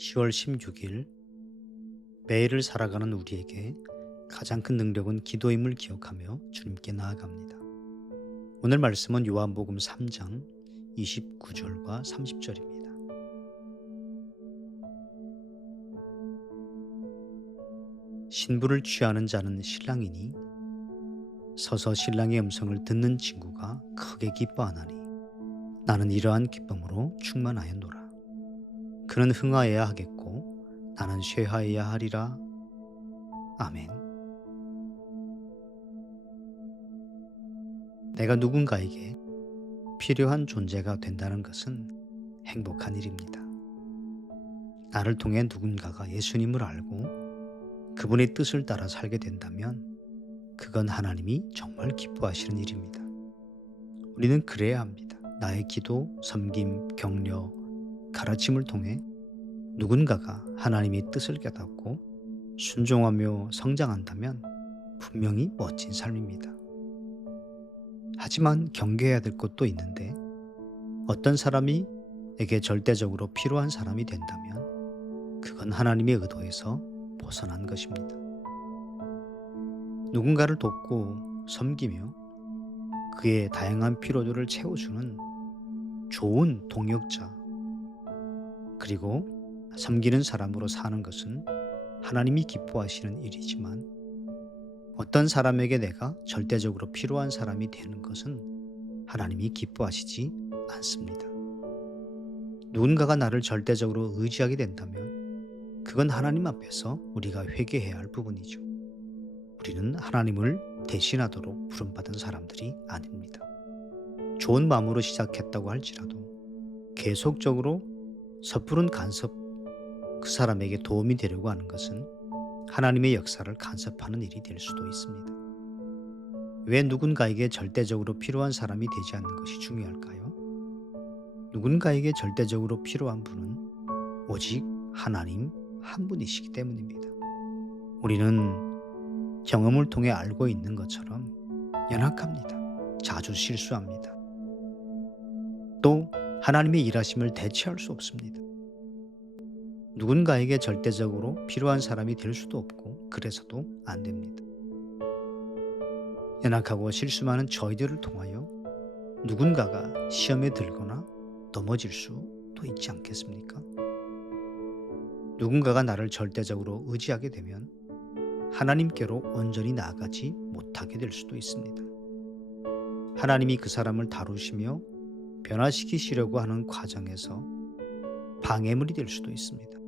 10월 16일 매일을 살아가는 우리에게 가장 큰 능력은 기도임을 기억하며 주님께 나아갑니다. 오늘 말씀은 요한복음 3장 29절과 30절입니다. 신부를 취하는 자는 신랑이니 서서 신랑의 음성을 듣는 친구가 크게 기뻐하나니 나는 이러한 기쁨으로 충만하였노라. 그는 흥하여야 하겠고 나는 쇠하여야 하리라. 아멘. 내가 누군가에게 필요한 존재가 된다는 것은 행복한 일입니다. 나를 통해 누군가가 예수님을 알고 그분의 뜻을 따라 살게 된다면 그건 하나님이 정말 기뻐하시는 일입니다. 우리는 그래야 합니다. 나의 기도, 섬김, 격려, 가르침을 통해 누군가가 하나님의 뜻을 깨닫고 순종하며 성장한다면 분명히 멋진 삶입니다. 하지만 경계해야 될 것도 있는데 어떤 사람이 내게 절대적으로 필요한 사람이 된다면 그건 하나님의 의도에서 벗어난 것입니다. 누군가를 돕고 섬기며 그의 다양한 필요들을 채워주는 좋은 동역자 그리고 섬기는 사람으로 사는 것은 하나님이 기뻐하시는 일이지만 어떤 사람에게 내가 절대적으로 필요한 사람이 되는 것은 하나님이 기뻐하시지 않습니다. 누군가가 나를 절대적으로 의지하게 된다면 그건 하나님 앞에서 우리가 회개해야 할 부분이죠. 우리는 하나님을 대신하도록 부름받은 사람들이 아닙니다. 좋은 마음으로 시작했다고 할지라도 계속적으로 섣부른 간섭, 그 사람에게 도움이 되려고 하는 것은 하나님의 역사를 간섭하는 일이 될 수도 있습니다. 왜 누군가에게 절대적으로 필요한 사람이 되지 않는 것이 중요할까요? 누군가에게 절대적으로 필요한 분은 오직 하나님 한 분이시기 때문입니다. 우리는 경험을 통해 알고 있는 것처럼 연약합니다. 자주 실수합니다. 또 하나님의 일하심을 대체할 수 없습니다. 누군가에게 절대적으로 필요한 사람이 될 수도 없고 그래서도 안 됩니다. 연약하고 실수 많은 저희들을 통하여 누군가가 시험에 들거나 넘어질 수도 있지 않겠습니까? 누군가가 나를 절대적으로 의지하게 되면 하나님께로 온전히 나아가지 못하게 될 수도 있습니다. 하나님이 그 사람을 다루시며 변화시키시려고 하는 과정에서 방해물이 될 수도 있습니다.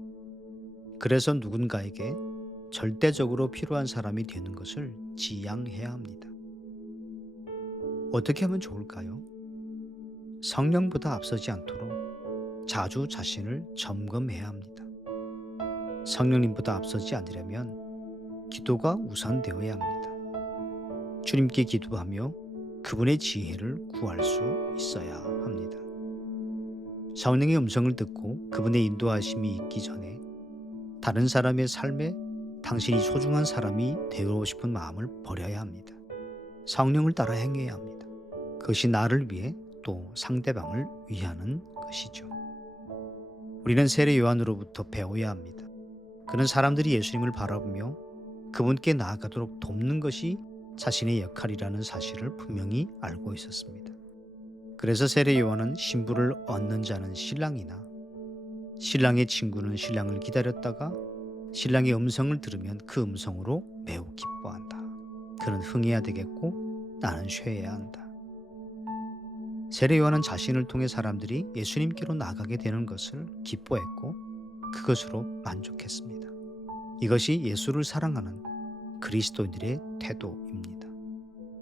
그래서 누군가에게 절대적으로 필요한 사람이 되는 것을 지양해야 합니다. 어떻게 하면 좋을까요? 성령보다 앞서지 않도록 자주 자신을 점검해야 합니다. 성령님보다 앞서지 않으려면 기도가 우선되어야 합니다. 주님께 기도하며 그분의 지혜를 구할 수 있어야 합니다. 성령의 음성을 듣고 그분의 인도하심이 있기 전에 다른 사람의 삶에 당신이 소중한 사람이 되고 싶은 마음을 버려야 합니다. 성령을 따라 행해야 합니다. 그것이 나를 위해 또 상대방을 위하는 것이죠. 우리는 세례 요한으로부터 배워야 합니다. 그는 사람들이 예수님을 바라보며 그분께 나아가도록 돕는 것이 자신의 역할이라는 사실을 분명히 알고 있었습니다. 그래서 세례 요한은 신부를 얻는 자는 신랑이나 신랑의 친구는 신랑을 기다렸다가 신랑의 음성을 들으면 그 음성으로 매우 기뻐한다. 그는 흥해야 되겠고 나는 쇠해야 한다. 세례 요한은 자신을 통해 사람들이 예수님께로 나가게 되는 것을 기뻐했고 그것으로 만족했습니다. 이것이 예수를 사랑하는 그리스도인들의 태도입니다.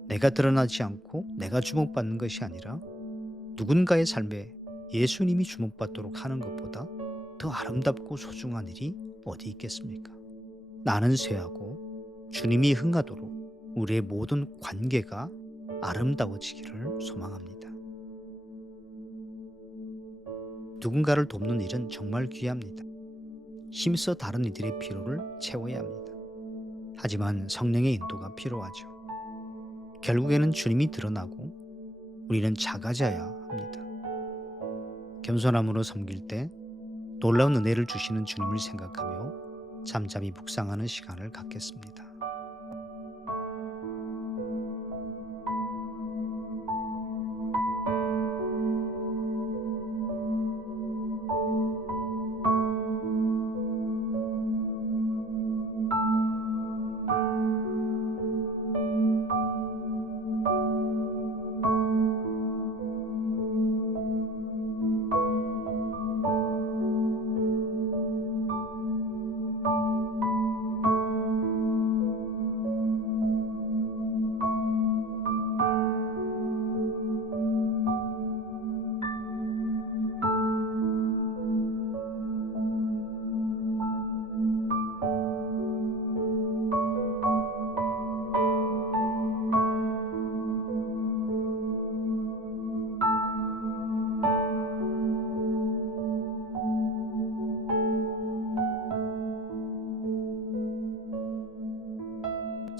내가 드러나지 않고 내가 주목받는 것이 아니라 누군가의 삶에 예수님이 주목받도록 하는 것보다 더 아름답고 소중한 일이 어디 있겠습니까? 나는 쇠하고 주님이 흥하도록 우리의 모든 관계가 아름다워지기를 소망합니다. 누군가를 돕는 일은 정말 귀합니다. 힘써 다른 이들의 필요를 채워야 합니다. 하지만 성령의 인도가 필요하죠. 결국에는 주님이 드러나고 우리는 작아져야 합니다. 겸손함으로 섬길 때 놀라운 은혜를 주시는 주님을 생각하며 잠잠히 묵상하는 시간을 갖겠습니다.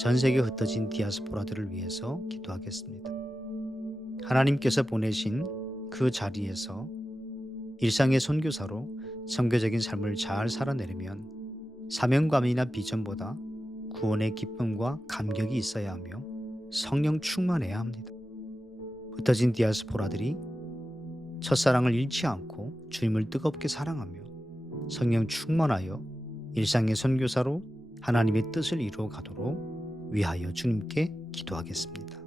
전 세계에 흩어진 디아스포라들을 위해서 기도하겠습니다. 하나님께서 보내신 그 자리에서 일상의 선교사로 선교적인 삶을 잘 살아내려면 사명감이나 비전보다 구원의 기쁨과 감격이 있어야 하며 성령 충만해야 합니다. 흩어진 디아스포라들이 첫사랑을 잃지 않고 주님을 뜨겁게 사랑하며 성령 충만하여 일상의 선교사로 하나님의 뜻을 이루어 가도록 위하여 주님께 기도하겠습니다.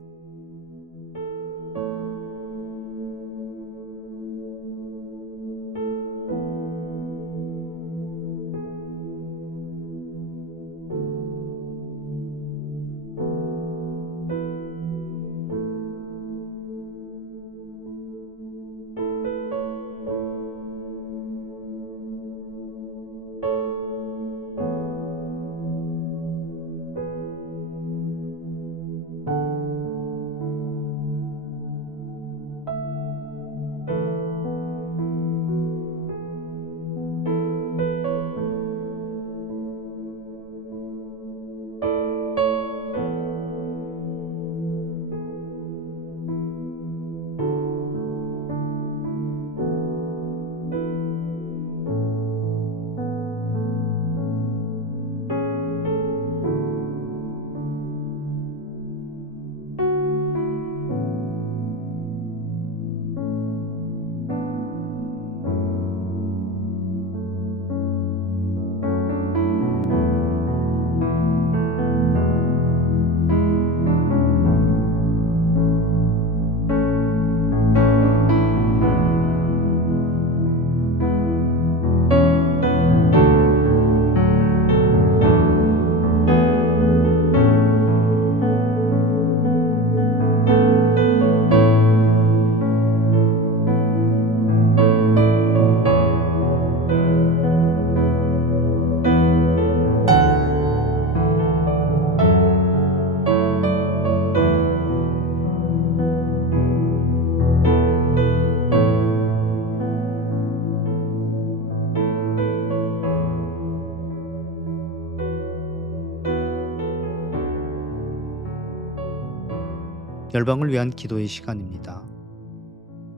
열방을 위한 기도의 시간입니다.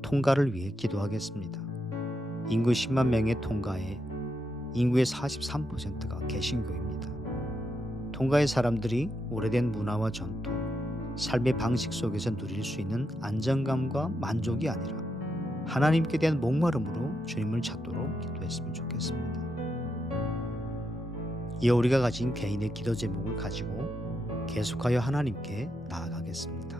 통가를 위해 기도하겠습니다. 인구 10만 명의 통가에 인구의 43%가 개신교입니다. 통가의 사람들이 오래된 문화와 전통, 삶의 방식 속에서 누릴 수 있는 안정감과 만족이 아니라 하나님께 대한 목마름으로 주님을 찾도록 기도했으면 좋겠습니다. 이어 우리가 가진 개인의 기도 제목을 가지고 계속하여 하나님께 나아가겠습니다.